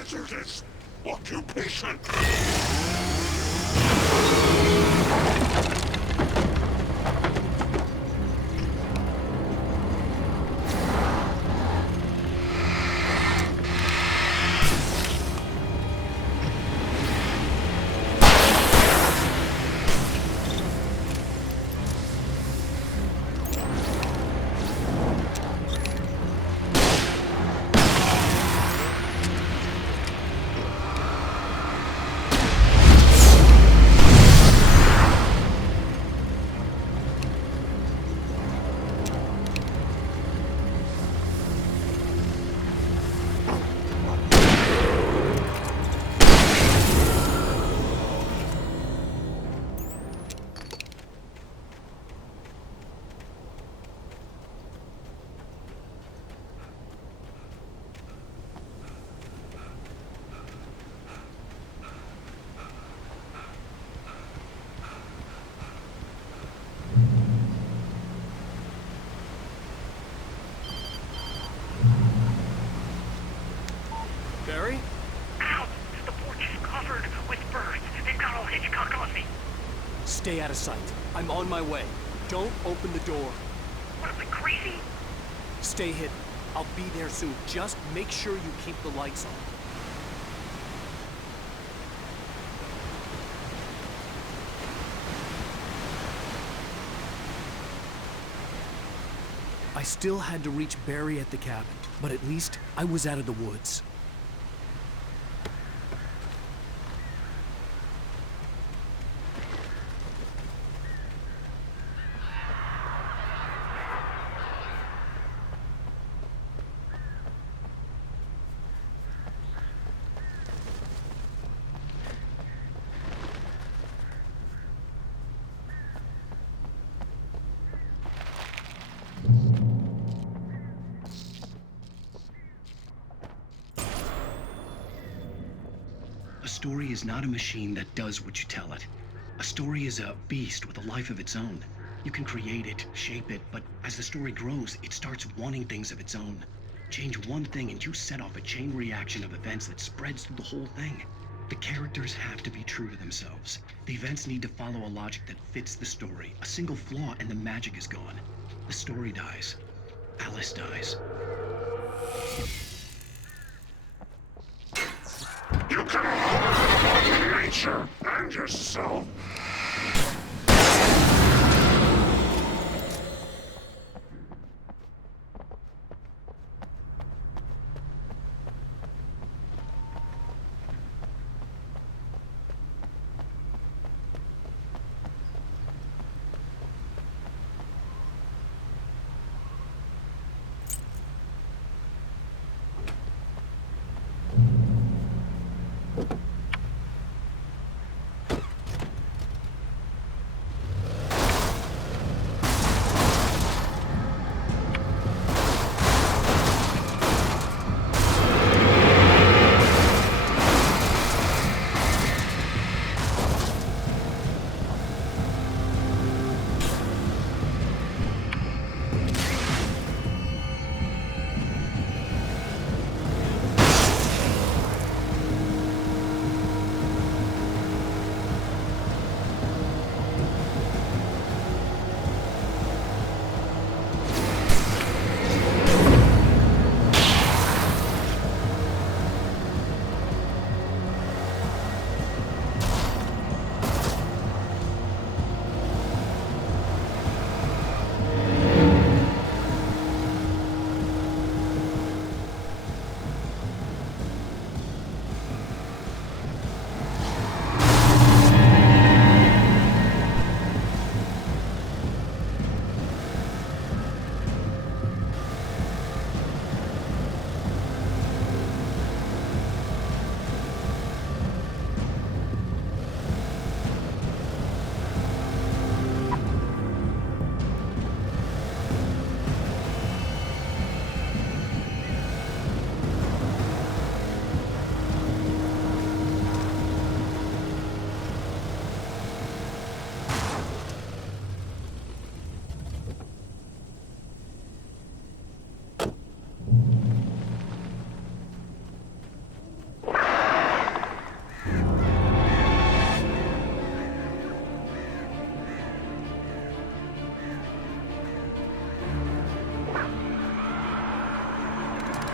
hazardous occupation. Barry? Ow! The porch is covered with birds. They've got all Hitchcock on me. Stay out of sight. I'm on my way. Don't open the door. What am I, crazy? Stay hidden. I'll be there soon. Just make sure you keep the lights on. I still had to reach Barry at the cabin, but at least I was out of the woods. A story is not a machine that does what you tell it. A story is a beast with a life of its own. You can create it, shape it, but as the story grows, it starts wanting things of its own. Change one thing and you set off a chain reaction of events that spreads through the whole thing. The characters have to be true to themselves. The events need to follow a logic that fits the story. A single flaw and the magic is gone. The story dies. Alice dies. You can harm nature and yourself.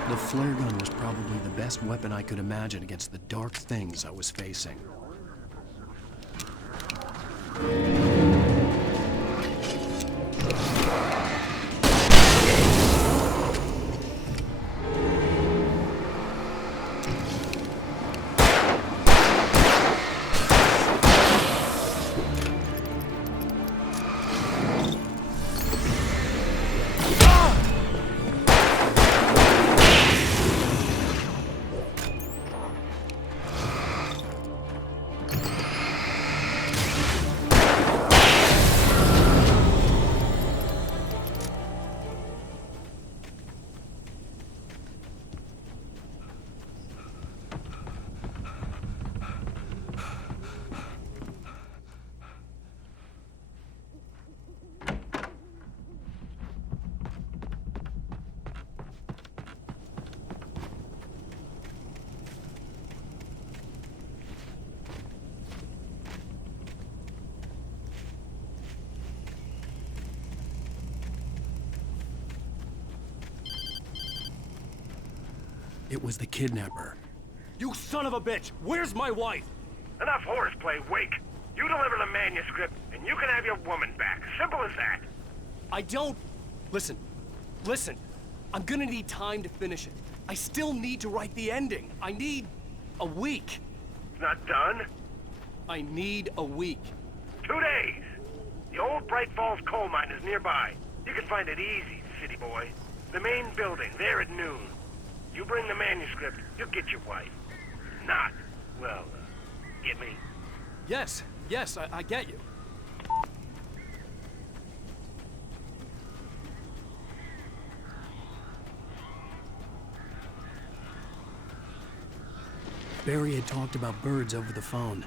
The flare gun was probably the best weapon I could imagine against the dark things I was facing. It was the kidnapper. You son of a bitch! Where's my wife? Enough horseplay, Wake. You deliver the manuscript, and you can have your woman back. Simple as that. I don't... Listen. I'm gonna need time to finish it. I still need to write the ending. I need a week. It's not done. I need a week. 2 days. The old Bright Falls coal mine is nearby. You can find it easy, city boy. The main building, there at noon. You bring the manuscript, you'll get your wife. Not, well, get me? Yes, I get you. Barry had talked about birds over the phone.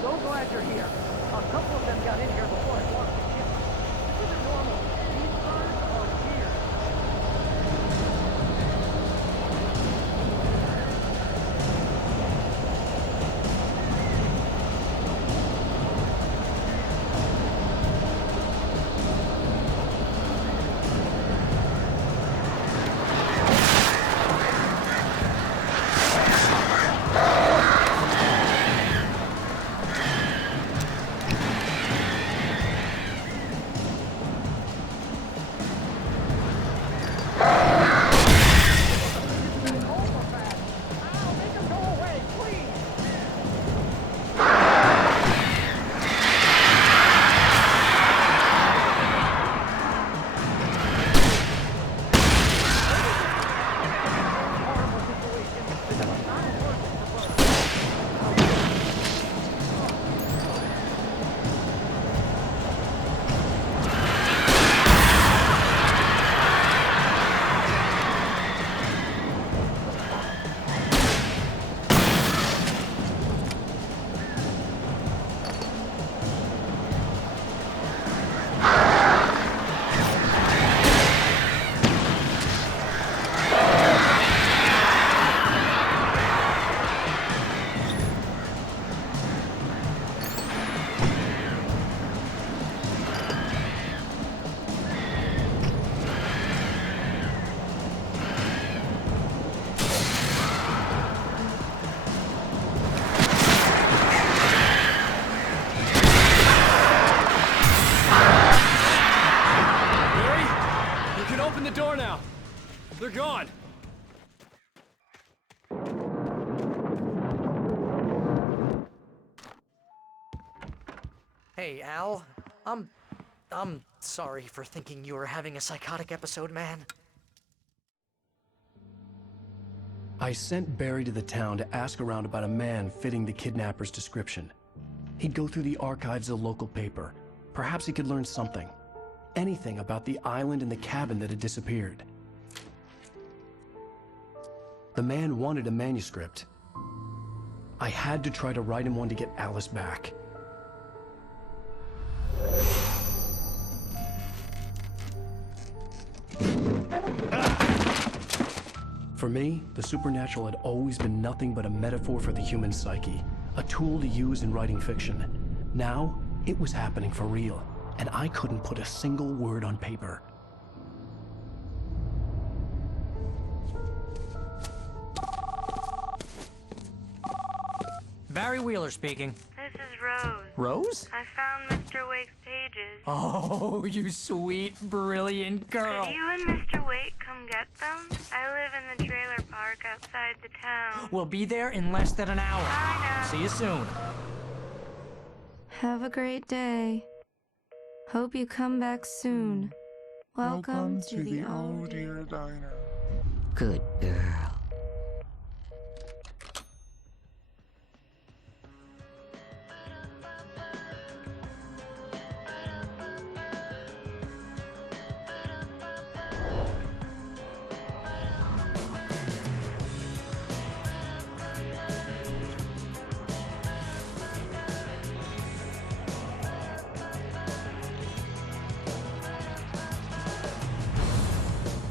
So glad you're here. A couple of them got in here before I lost the ship. This isn't normal. These birds are weird. They're gone! Hey, Al. I'm sorry for thinking you were having a psychotic episode, man. I sent Barry to the town to ask around about a man fitting the kidnapper's description. He'd go through the archives of the local paper. Perhaps he could learn something. Anything about the island and the cabin that had disappeared. The man wanted a manuscript. I had to try to write him one to get Alice back. For me, the supernatural had always been nothing but a metaphor for the human psyche, a tool to use in writing fiction. Now, it was happening for real, and I couldn't put a single word on paper. Barry Wheeler speaking. This is Rose. Rose? I found Mr. Wake's pages. Oh, you sweet, brilliant girl. Could you and Mr. Wake come get them? I live in the trailer park outside the town. We'll be there in less than an hour. I know. See you soon. Have a great day. Hope you come back soon. Welcome to the Oh Dear Diner. Good girl.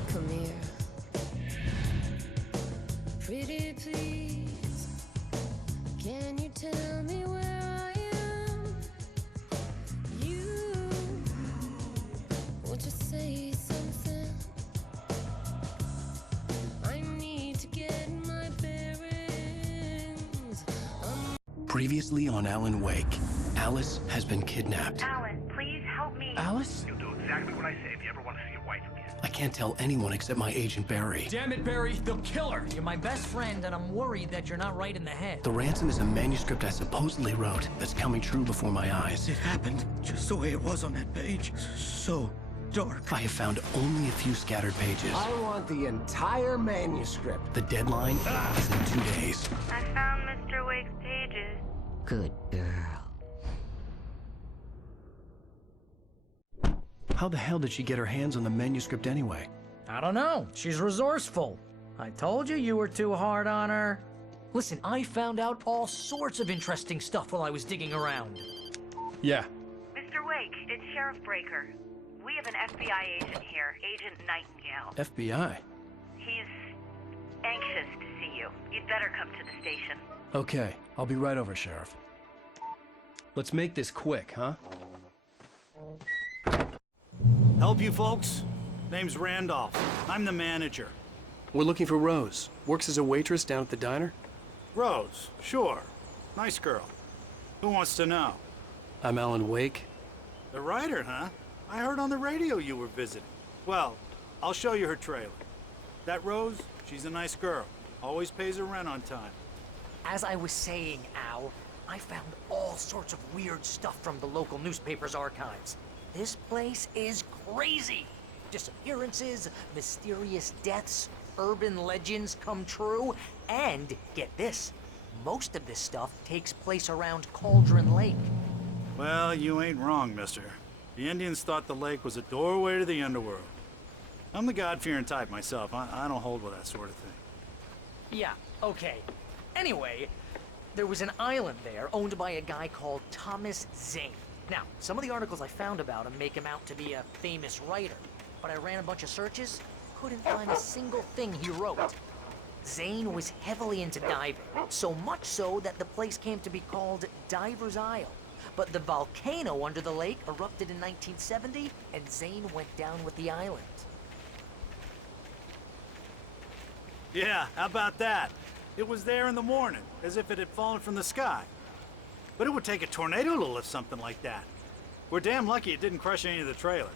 Come here. Pretty please, can you tell me where I am? You, won't you say something? I need to get my bearings. Previously on Alan Wake, Alice has been kidnapped. Alan, please help me. Alice? You'll do exactly what I say if you ever want to see your wife again. I can't tell anyone except my agent Barry. Damn it, Barry, they'll kill her. You're my best friend, and I'm worried that you're not right in the head. The ransom is a manuscript I supposedly wrote that's coming true before my eyes. It happened just the way it was on that page. So dark. I have found only a few scattered pages. I want the entire manuscript. The deadline is in 2 days. I found Mr. Wake's pages. Good girl. How the hell did she get her hands on the manuscript anyway? I don't know. She's resourceful. I told you you were too hard on her. Listen, I found out all sorts of interesting stuff while I was digging around. Yeah. Mr. Wake, it's Sheriff Breaker. We have an FBI agent here, Agent Nightingale. FBI? He's anxious to see you. You'd better come to the station. Okay, I'll be right over, Sheriff. Let's make this quick, huh? Help you folks? Name's Randolph. I'm the manager. We're looking for Rose. Works as a waitress down at the diner. Rose, sure. Nice girl. Who wants to know? I'm Alan Wake. The writer, huh? I heard on the radio you were visiting. Well, I'll show you her trailer. That Rose, she's a nice girl. Always pays her rent on time. As I was saying, Al, I found all sorts of weird stuff from the local newspaper's archives. This place is crazy. Disappearances, mysterious deaths, urban legends come true, and get this, most of this stuff takes place around Cauldron Lake. Well, you ain't wrong, mister. The Indians thought the lake was a doorway to the underworld. I'm the God-fearing type myself. I don't hold with that sort of thing. Yeah, okay. Anyway, there was an island there owned by a guy called Thomas Zane. Now, some of the articles I found about him make him out to be a famous writer, but I ran a bunch of searches, couldn't find a single thing he wrote. Zane was heavily into diving, so much so that the place came to be called Diver's Isle. But the volcano under the lake erupted in 1970, and Zane went down with the island. Yeah, how about that? It was there in the morning, as if it had fallen from the sky. But it would take a tornado to lift something like that. We're damn lucky it didn't crush any of the trailers.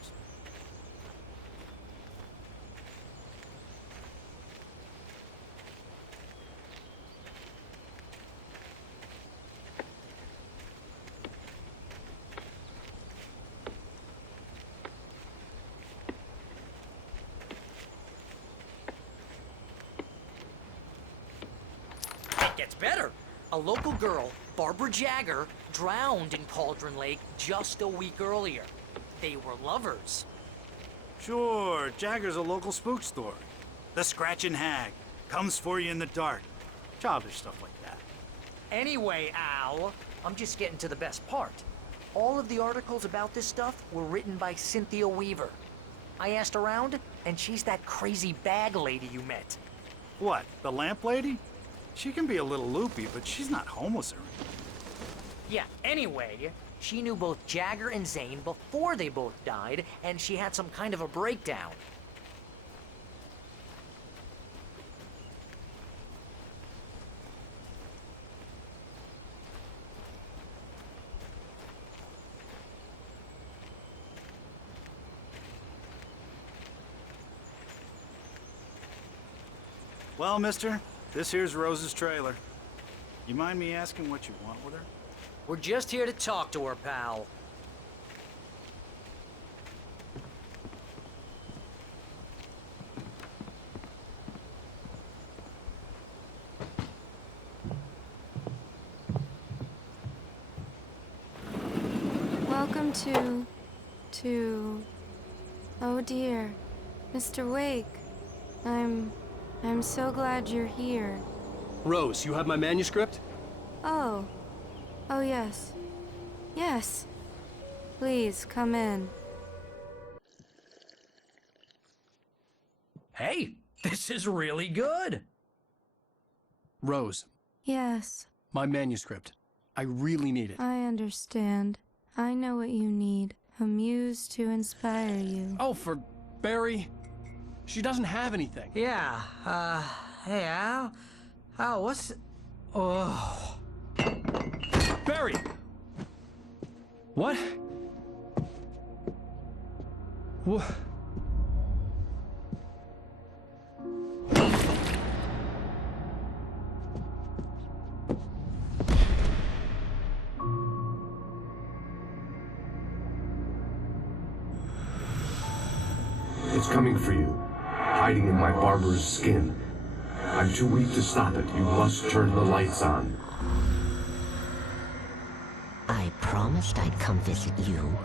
It gets better. A local girl, Barbara Jagger, drowned in Cauldron Lake just a week earlier. They were lovers. Sure, Jagger's a local spook story. The Scratching Hag. Comes for you in the dark. Childish stuff like that. Anyway, Al, I'm just getting to the best part. All of the articles about this stuff were written by Cynthia Weaver. I asked around, and she's that crazy bag lady you met. What, the lamp lady? She can be a little loopy, but she's not homeless or anything. Yeah, anyway, she knew both Jagger and Zane before they both died, and she had some kind of a breakdown. Well, mister, this here's Rose's trailer. You mind me asking what you want with her? We're just here to talk to her, pal. Welcome to... Oh dear. Mr. Wake. I'm so glad you're here. Rose, you have my manuscript? Oh. Oh, yes. Yes. Please, come in. Hey, this is really good. Rose, Yes, my manuscript. I really need it. I understand. I know what you need. A muse to inspire you. Oh, for Barry. She doesn't have anything. Yeah, hey, Al? Al, what's... Oh... Barry! What? What? It's coming for you, hiding in my barber's skin. I'm too weak to stop it. You must turn the lights on. I promised I'd come visit you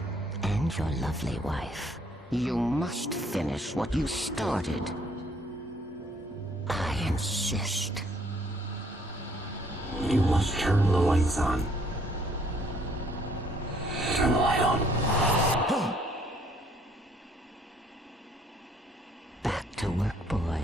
and your lovely wife. You must finish what you started. I insist. You must turn the lights on. Turn the light on. Back to work, boy.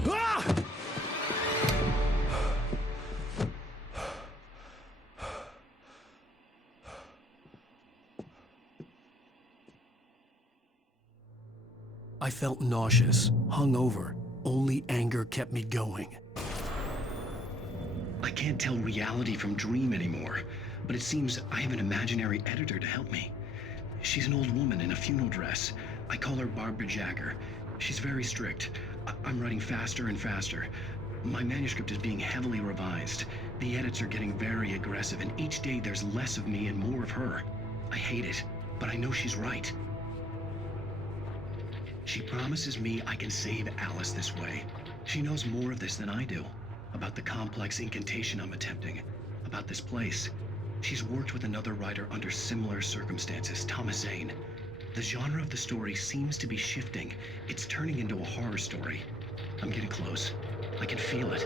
I felt nauseous, hungover. Only anger kept me going. I can't tell reality from dream anymore, but it seems I have an imaginary editor to help me. She's an old woman in a funeral dress. I call her Barbara Jagger. She's very strict. I'm writing faster and faster. My manuscript is being heavily revised. The edits are getting very aggressive, and each day there's less of me and more of her. I hate it, but I know she's right. She promises me I can save Alice this way. She knows more of this than I do. About the complex incantation I'm attempting. About this place. She's worked with another writer under similar circumstances, Thomas Zane. The genre of the story seems to be shifting. It's turning into a horror story. I'm getting close. I can feel it.